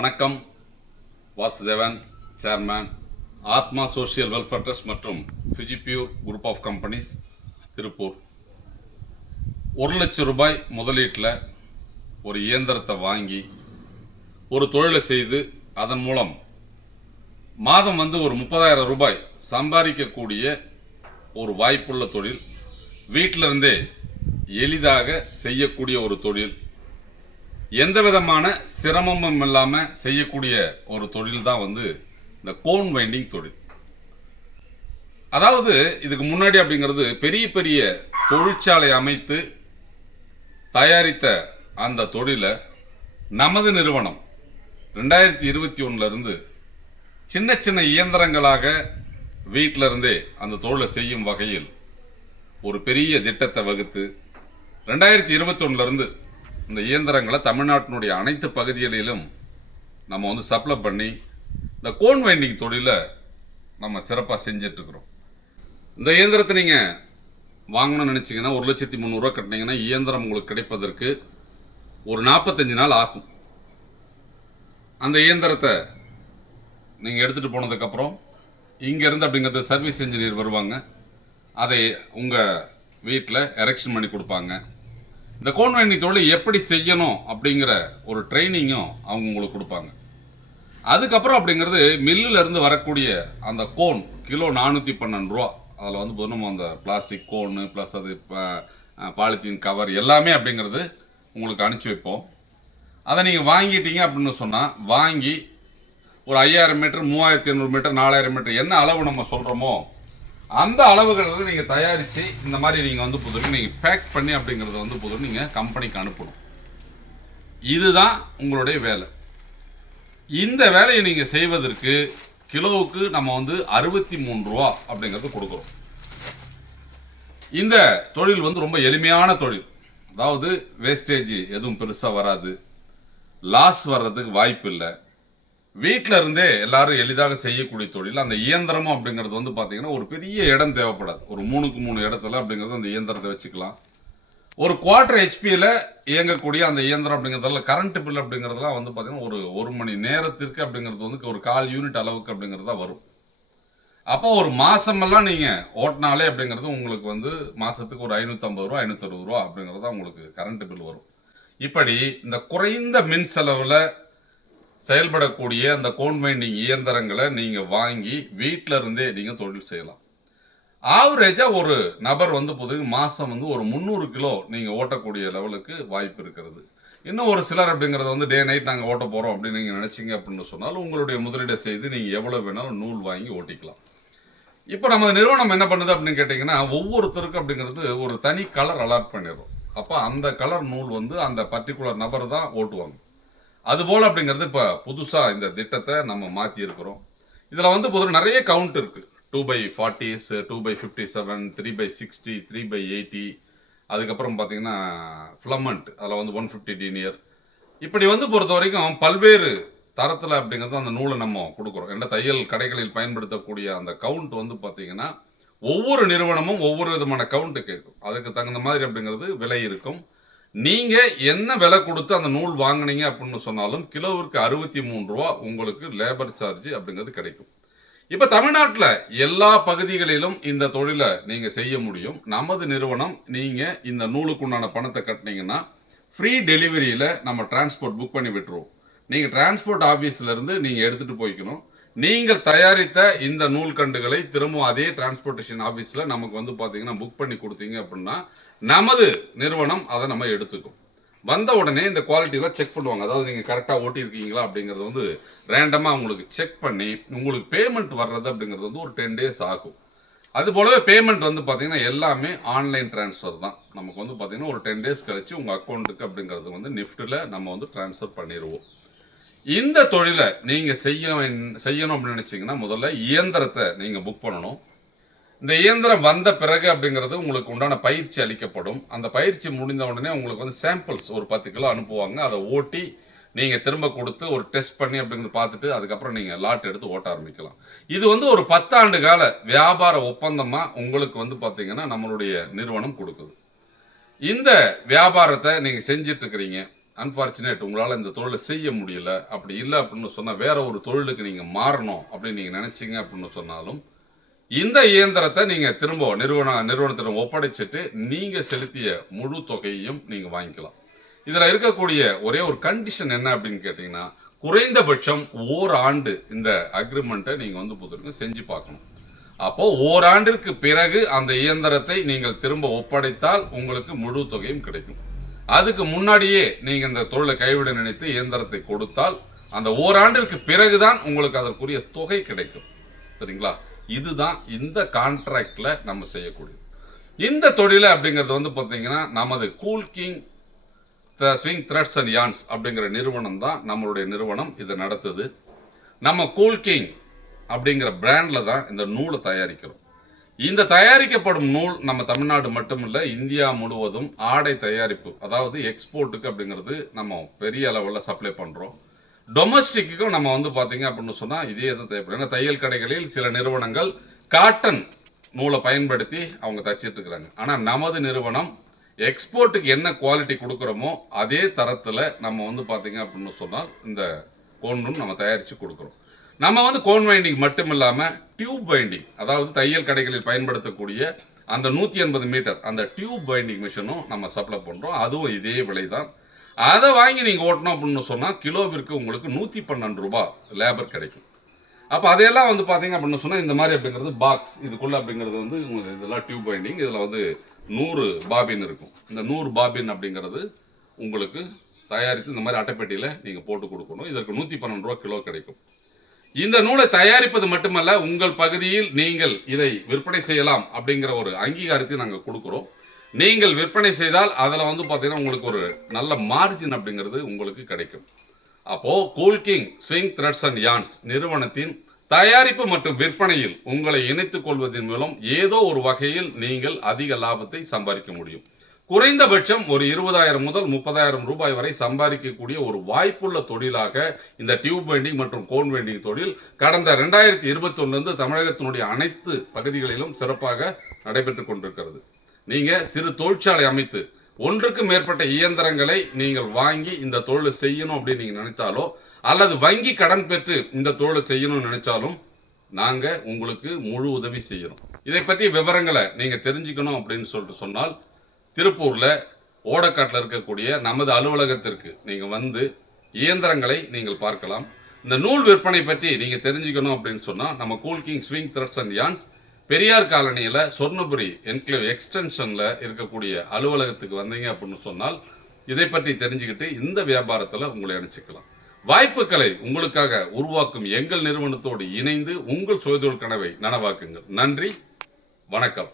வணக்கம். வாசுதேவன், சேர்மேன், ஆத்மா social welfare trust மற்றும் ஃபிஜிபியூர் குரூப் ஆஃப் கம்பெனிஸ், திருப்பூர். 1,00,000 ரூபாய் முதலீட்டில் ஒரு இயந்திரத்தை வாங்கி ஒரு தொழிலை செய்து அதன் மூலம் மாதம் ஒரு 30,000 ரூபாய் சம்பாதிக்கக்கூடிய ஒரு வாய்ப்புள்ள தொழில், வீட்டிலிருந்தே எளிதாக செய்யக்கூடிய ஒரு தொழில், எந்த விதமான சிரமமும் இல்லாமல் செய்யக்கூடிய ஒரு தொழில் தான் இந்த கோன் வைண்டிங் தொழில். அதாவது இதுக்கு முன்னாடி அப்படிங்கிறது பெரிய பெரிய தொழிற்சாலை அமைத்து தயாரித்த அந்த தொழிலை நமது நிறுவனம் 2021 சின்ன சின்ன இயந்திரங்களாக வீட்டிலிருந்தே அந்த தொழிலை செய்யும் வகையில் ஒரு பெரிய திட்டத்தை வகுத்து 2021 இந்த இயந்திரங்களை தமிழ்நாட்டினுடைய அனைத்து பகுதிகளிலும் நம்ம சப்ளை பண்ணி இந்த கோன் வைண்டிங் தொழிலை நம்ம சிறப்பாக செஞ்சிட்ருக்குறோம். இந்த இயந்திரத்தை நீங்கள் வாங்கணும்னு நினச்சிங்கன்னா 1,03,000 ரூபா கட்டினீங்கன்னா இயந்திரம் உங்களுக்கு கிடைப்பதற்கு ஒரு 45 நாள் ஆகும். அந்த இயந்திரத்தை நீங்கள் எடுத்துகிட்டு போனதுக்கப்புறம் இங்கேருந்து அப்படிங்கிறது சர்வீஸ் இன்ஜினியர் வருவாங்க, அதை உங்கள் வீட்டில் எரெக்ஷன் பண்ணி கொடுப்பாங்க. இந்த கோன் வைண்டிங் தொழிலை எப்படி செய்யணும் அப்படிங்கிற ஒரு ட்ரைனிங்கும் அவங்க உங்களுக்கு கொடுப்பாங்க. அதுக்கப்புறம் அப்படிங்கிறது மில்லிலிருந்து வரக்கூடிய அந்த கோன் கிலோ 412 ரூபா. அதில் நம்ம அந்த பிளாஸ்டிக் கோனு ப்ளஸ் அது பாலித்தீன் கவர் எல்லாமே அப்படிங்கிறது உங்களுக்கு அனுப்பிச்சி வைப்போம். அதை நீங்கள் வாங்கிட்டீங்க அப்படின்னு சொன்னால் வாங்கி ஒரு 5,000 மீட்டர், 3,500 மீட்டர், 4,000 மீட்டர் என்ன அளவு நம்ம சொல்கிறோமோ அந்த அளவுகளில் நீங்கள் தயாரித்து இந்த மாதிரி நீங்கள் புதுருக்கு நீங்கள் பேக் பண்ணி அப்படிங்கிறத புதுருக்கு நீங்கள் கம்பெனிக்கு அனுப்பணும். இதுதான் உங்களுடைய வேலை. இந்த வேலையை நீங்கள் செய்வதற்கு கிலோவுக்கு நம்ம 63 ரூபா அப்படிங்கிறது கொடுக்குறோம். இந்த தொழில் ரொம்ப எளிமையான தொழில். அதாவது வேஸ்டேஜ் எதுவும் பெருசாக வராது, லாஸ் வர்றதுக்கு வாய்ப்பு இல்லை. வீட்டில் இருந்தே எல்லாரும் எளிதாக செய்யக்கூடிய தொழில். அந்த இயந்திரமும் அப்படிங்கிறது பார்த்தீங்கன்னா ஒரு பெரிய இடம் தேவைப்படாது. ஒரு 3க்கு 3 இடத்துல அப்படிங்கிறது அந்த இயந்திரத்தை வச்சுக்கலாம். ஒரு 1/4 ஹெச்பியில் இயங்கக்கூடிய அந்த இயந்திரம் அப்படிங்கிறதுல கரண்ட் பில் அப்படிங்கிறதுலாம் பார்த்தீங்கன்னா ஒரு மணி நேரத்திற்கு அப்படிங்கிறது ஒரு 1/4 யூனிட் அளவுக்கு அப்படிங்கிறதா வரும். அப்போ ஒரு மாதமெல்லாம் நீங்கள் ஓட்டினாலே அப்படிங்கிறது உங்களுக்கு மாதத்துக்கு ஒரு 550 ரூபா 560 ரூபா அப்படிங்கிறது தான் உங்களுக்கு கரண்ட் பில் வரும். இப்படி இந்த குறைந்த மின் செலவில் செயல்படக்கூடிய அந்த கோன் வைண்டிங் இயந்திரங்களை நீங்கள் வாங்கி வீட்டில் இருந்தே நீங்கள் தொழில் செய்யலாம். ஆவரேஜாக ஒரு நபர் பொதுவாக மாதம் ஒரு 300 கிலோ நீங்கள் ஓட்டக்கூடிய லெவலுக்கு வாய்ப்பு இருக்கிறது. இன்னும் ஒரு சிலர் அப்படிங்கிறத டே நைட் நாங்கள் ஓட்ட போகிறோம் அப்படின்னு நீங்கள் நினச்சிங்க அப்படின்னு சொன்னாலும் உங்களுடைய முதலீடை செய்து நீங்கள் எவ்வளோ வேணாலும் நூல் வாங்கி ஓட்டிக்கலாம். இப்போ நம்ம நிறுவனம் என்ன பண்ணுது அப்படின்னு கேட்டிங்கன்னா, ஒவ்வொருத்தருக்கும் அப்படிங்கிறது ஒரு தனி கலர் அலாட் பண்ணிடுறோம். அப்போ அந்த கலர் நூல் அந்த பர்டிகுலர் நபர் தான் ஓட்டுவாங்க. அதுபோல் அப்படிங்கிறது இப்போ புதுசாக இந்த திட்டத்தை நம்ம மாற்றி இருக்கிறோம். இதில் பொதுவாக நிறைய கவுண்ட் இருக்குது. 2/40s, 2/57, 3/60, 3/80, அதுக்கப்புறம் பார்த்தீங்கன்னா ஃபிலமெண்ட் அதில் 150 டீனியர். இப்படி பொறுத்த வரைக்கும் பல்வேறு தரத்தில் அப்படிங்கிறது அந்த நூலை நம்ம கொடுக்குறோம். ஏன்னா தையல் கடைகளில் பயன்படுத்தக்கூடிய அந்த கவுண்ட் பார்த்தீங்கன்னா ஒவ்வொரு நிறுவனமும் ஒவ்வொரு விதமான கவுண்ட்டு கேட்கும். அதுக்கு தகுந்த மாதிரி அப்படிங்கிறது விலை இருக்கும். நீங்கள் என்ன விலை கொடுத்து அந்த நூல் வாங்கினீங்க அப்படின்னு சொன்னாலும் கிலோவிற்கு 63 ரூபா உங்களுக்கு லேபர் சார்ஜ் அப்படிங்கிறது கிடைக்கும். இப்போ தமிழ்நாட்டில் எல்லா பகுதிகளிலும் இந்த தொழிலை நீங்கள் செய்ய முடியும். நமது நிறுவனம் நீங்கள் இந்த நூலுக்கு உண்டான பணத்தை கட்டினீங்கன்னா ஃப்ரீ டெலிவரியில் நம்ம டிரான்ஸ்போர்ட் புக் பண்ணி விட்டுருவோம். நீங்கள் டிரான்ஸ்போர்ட் ஆஃபீஸ்லேருந்து நீங்கள் எடுத்துகிட்டு போய்க்கணும். நீங்கள் தயாரித்த இந்த நூல்கண்டுகளை திரும்ப அதே டிரான்ஸ்போர்ட்டேஷன் ஆஃபீஸில் நமக்கு பார்த்தீங்கன்னா புக் பண்ணி கொடுத்தீங்க அப்படின்னா நமது நிறுவனம் அதை நம்ம எடுத்துக்கும். வந்த உடனே இந்த குவாலிட்டியெலாம் செக் பண்ணுவாங்க. அதாவது நீங்கள் கரெக்டாக ஓட்டியிருக்கீங்களா அப்படிங்கிறது ரேண்டமாக உங்களுக்கு செக் பண்ணி உங்களுக்கு பேமெண்ட் வர்றது அப்படிங்கிறது ஒரு 10 days ஆகும். அது போலவே பேமெண்ட் பார்த்தீங்கன்னா எல்லாமே ஆன்லைன் ட்ரான்ஸ்ஃபர் தான். நமக்கு பார்த்தீங்கன்னா ஒரு 10 days கழிச்சு உங்கள் அக்கௌண்ட்டுக்கு அப்படிங்கிறது நிஃப்டில் நம்ம ட்ரான்ஸ்ஃபர் பண்ணிடுவோம். இந்த தொழிலை நீங்கள் செய்யணும் அப்படின்னு நினச்சிங்கன்னா முதல்ல இயந்திரத்தை நீங்கள் புக் பண்ணணும். இந்த இயந்திரம் வந்த பிறகு அப்படிங்கிறது உங்களுக்கு உண்டான பயிற்சி அளிக்கப்படும். அந்த பயிற்சி முடிந்த உடனே உங்களுக்கு சாம்பிள்ஸ் ஒரு 10 கிலோ அனுப்புவாங்க. அதை ஓட்டி நீங்கள் திரும்ப கொடுத்து ஒரு டெஸ்ட் பண்ணி அப்படிங்கிறது பார்த்துட்டு அதுக்கப்புறம் நீங்கள் லாட் எடுத்து ஓட்ட ஆரம்பிக்கலாம். இது ஒரு 10 ஆண்டு கால வியாபார ஒப்பந்தமாக உங்களுக்கு பார்த்தீங்கன்னா நம்மளுடைய நிறுவனம் கொடுக்குது. இந்த வியாபாரத்தை நீங்கள் செஞ்சிட்ருக்கிறீங்க அன்ஃபார்ச்சுனேட் உங்களால் இந்த தொழிலை செய்ய முடியல, அப்படி இல்லை அப்படின்னு சொன்னால் வேற ஒரு தொழிலுக்கு நீங்கள் மாறணும் அப்படின்னு நீங்கள் நினச்சிங்க அப்படின்னு சொன்னாலும் இந்த இயந்திரத்தை நீங்கள் திரும்ப நிறுவனத்திடம் ஒப்படைச்சிட்டு நீங்கள் செலுத்திய முழு தொகையையும் நீங்கள் வாங்கிக்கலாம். இதில் இருக்கக்கூடிய ஒரே ஒரு கண்டிஷன் என்ன அப்படின்னு கேட்டிங்கன்னா, குறைந்தபட்சம் ஓராண்டு இந்த அக்ரிமெண்ட்டை நீங்கள் வந்து புதுருக்கு செஞ்சு பார்க்கணும். அப்போ ஓராண்டிற்கு பிறகு அந்த இயந்திரத்தை நீங்கள் திரும்ப ஒப்படைத்தால் உங்களுக்கு முழு தொகையும் கிடைக்கும். அதுக்கு முன்னாடியே நீங்க இந்த தொழிலை கைவிட நினைத்து இயந்திரத்தை கொடுத்தால் அந்த ஓராண்டிற்கு பிறகுதான் உங்களுக்கு அதற்குரிய தொகை கிடைக்கும். சரிங்களா? இதுதான் இந்த கான்ட்ராக்ட்ல நம்ம செய்யக்கூடியது. இந்த தொழிலை அப்படிங்கிறது வந்து பார்த்தீங்கன்னா நமது cool king swing threads and yarns அப்படிங்கிற நிறுவனம் தான் நம்மளுடைய நிறுவனம் இதை நடத்துது. நம்ம கூல் கிங் அப்படிங்கிற பிராண்டில் தான் இந்த நூலை தயாரிக்கிறோம். இந்த தயாரிக்கப்படும் நூல் நம்ம தமிழ்நாடு மட்டும் இல்லை, இந்தியா முழுவதும் ஆடை தயாரிப்பு, அதாவது எக்ஸ்போர்ட்டுக்கு அப்படிங்கிறது நம்ம பெரிய அளவில் சப்ளை பண்ணுறோம். டொமஸ்டிக்கும் நம்ம வந்து பார்த்தீங்க அப்படின்னு சொன்னால் இதே தான் தேவைப்படும். ஏன்னா தையல் கடைகளில் சில நிறுவனங்கள் காட்டன் நூலை பயன்படுத்தி அவங்க தச்சிட்டு இருக்கிறாங்க. ஆனால் நமது நிறுவனம் எக்ஸ்போர்ட்டுக்கு என்ன குவாலிட்டி கொடுக்குறோமோ அதே தரத்தில் நம்ம வந்து பார்த்தீங்க அப்படின்னு சொன்னால் இந்த கோன் நூல் நம்ம தயாரித்து கொடுக்குறோம். நம்ம வந்து கோன் வைண்டிங் மட்டும் இல்லாமல் டியூப் பைண்டிங், அதாவது தையல் கடைகளில் பயன்படுத்தக்கூடிய அந்த 180 மீட்டர் அந்த டியூப் பைண்டிங் மிஷினும் நம்ம சப்ளை பண்ணுறோம். அதுவும் இதே விலை தான். அதை வாங்கி நீங்கள் ஓட்டணும் அப்படின்னு சொன்னால் கிலோவிற்கு உங்களுக்கு 112 ரூபாய் லேபர் கிடைக்கும். அப்போ அதையெல்லாம் வந்து பார்த்தீங்க அப்படின்னு சொன்னால் இந்த மாதிரி அப்படிங்கிறது பாக்ஸ் இதுக்குள்ளே அப்படிங்கிறது வந்து உங்களுக்கு இதெல்லாம் டியூப் பைண்டிங். இதில் வந்து 100 பாபின் இருக்கும். இந்த 100 பாபின் அப்படிங்கிறது உங்களுக்கு தயாரித்து இந்த மாதிரி அட்டைப்பெட்டியில் நீங்கள் போட்டு கொடுக்கணும். இதற்கு 112 ரூபா கிலோ கிடைக்கும். இந்த நூலை தயாரிப்பது மட்டுமல்ல, உங்கள் பகுதியில் நீங்கள் இதை விற்பனை செய்யலாம் அப்படிங்கிற ஒரு அங்கீகாரத்தை நாங்கள் கொடுக்குறோம். நீங்கள் விற்பனை செய்தால் அதில் வந்து பார்த்தீங்கன்னா உங்களுக்கு ஒரு நல்ல மார்ஜின் அப்படிங்கிறது உங்களுக்கு கிடைக்கும். அப்போது cool king swing threads and yarns நிறுவனத்தின் தயாரிப்பு மற்றும் விற்பனையில் உங்களை இணைத்துக் கொள்வதன் மூலம் ஏதோ ஒரு வகையில் நீங்கள் அதிக லாபத்தை சம்பாதிக்க முடியும். குறைந்தபட்சம் ஒரு 20,000 முதல் 30,000 ரூபாய் வரை சம்பாதிக்கக்கூடிய ஒரு வாய்ப்புள்ள தொழிலாக இந்த டியூப் பைண்டிங் மற்றும் கோன் பைண்டிங் தொழில் கடந்த 2021 தமிழகத்தினுடைய அனைத்து பகுதிகளிலும் சிறப்பாக நடைபெற்று கொண்டிருக்கிறது. நீங்கள் சிறு தொழிற்சாலை அமைத்து ஒன்றுக்கு மேற்பட்ட இயந்திரங்களை நீங்கள் வாங்கி இந்த தொழிலை செய்யணும் அப்படின்னு நீங்கள் நினைச்சாலோ அல்லது வங்கி கடன் பெற்று இந்த தொழிலை செய்யணும்னு நினைச்சாலும் நாங்கள் உங்களுக்கு முழு உதவி செய்யணும். இதை பற்றி விவரங்களை நீங்கள் தெரிஞ்சுக்கணும் அப்படின்னு சொன்னால் திருப்பூரில் ஓடக்காட்டில் இருக்கக்கூடிய நமது அலுவலகத்திற்கு நீங்கள் வந்து இயந்திரங்களை நீங்கள் பார்க்கலாம். இந்த நூல் விற்பனை பற்றி நீங்கள் தெரிஞ்சுக்கணும் அப்படின்னு சொன்னால் நம்ம cool king swing threads and yarns Periyar காலனியில் சொர்ணபுரி என்க்ளேவ் எக்ஸ்டென்ஷனில் இருக்கக்கூடிய அலுவலகத்துக்கு வந்தீங்க அப்படின்னு சொன்னால் இதை பற்றி தெரிஞ்சுக்கிட்டு இந்த வியாபாரத்தில் உங்களை அனுப்பிச்சிக்கலாம். வாய்ப்புகளை உங்களுக்காக உருவாக்கும் எங்கள் நிறுவனத்தோடு இணைந்து உங்கள் சுயதொழில் கனவை நனவாக்குங்கள். நன்றி, வணக்கம்.